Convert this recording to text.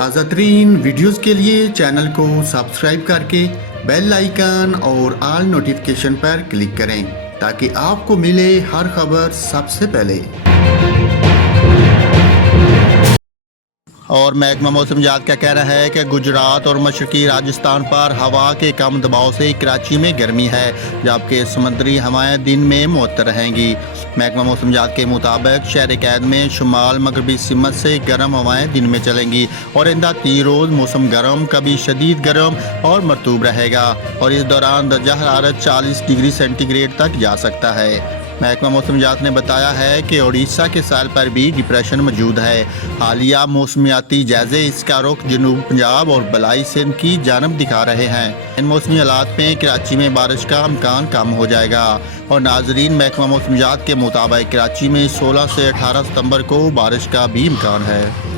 ताज़ा तरीन वीडियोज़ के लिए चैनल को सब्सक्राइब करके बेल आइकन और ऑल नोटिफिकेशन पर क्लिक करें ताकि आपको मिले हर खबर सबसे पहले। और महकमा मौसमियात का कहना है कि गुजरात और मशरकी राजस्थान पर हवा के कम दबाव से कराची में गर्मी है, जबकि समुद्री हवाएं दिन में मुअत्तर रहेंगी। महकमा मौसमियात के मुताबिक शहर कैद में शुमाल मगरबी सिमत से गर्म हवाएं दिन में चलेंगी और आइंदा 3 रोज़ मौसम गर्म, कभी शदीद गर्म और मरतूब रहेगा और इस दौरान दर्जा हरारत 40 डिग्री सेंटीग्रेड तक जा सकता है। महकमा मौसमियात ने बताया है कि उड़ीसा के साहिल पर भी डिप्रेशन मौजूद है। हालिया मौसमियाती जायजे इसका रुख जनूब पंजाब और बलाई सिंध की जानब दिखा रहे हैं। इन मौसमी हालात में कराची में बारिश का इम्कान कम हो जाएगा और नाजरीन, महकमा मौसमियात के मुताबिक कराची में 16 से 18 सितंबर को बारिश का भी इम्कान है।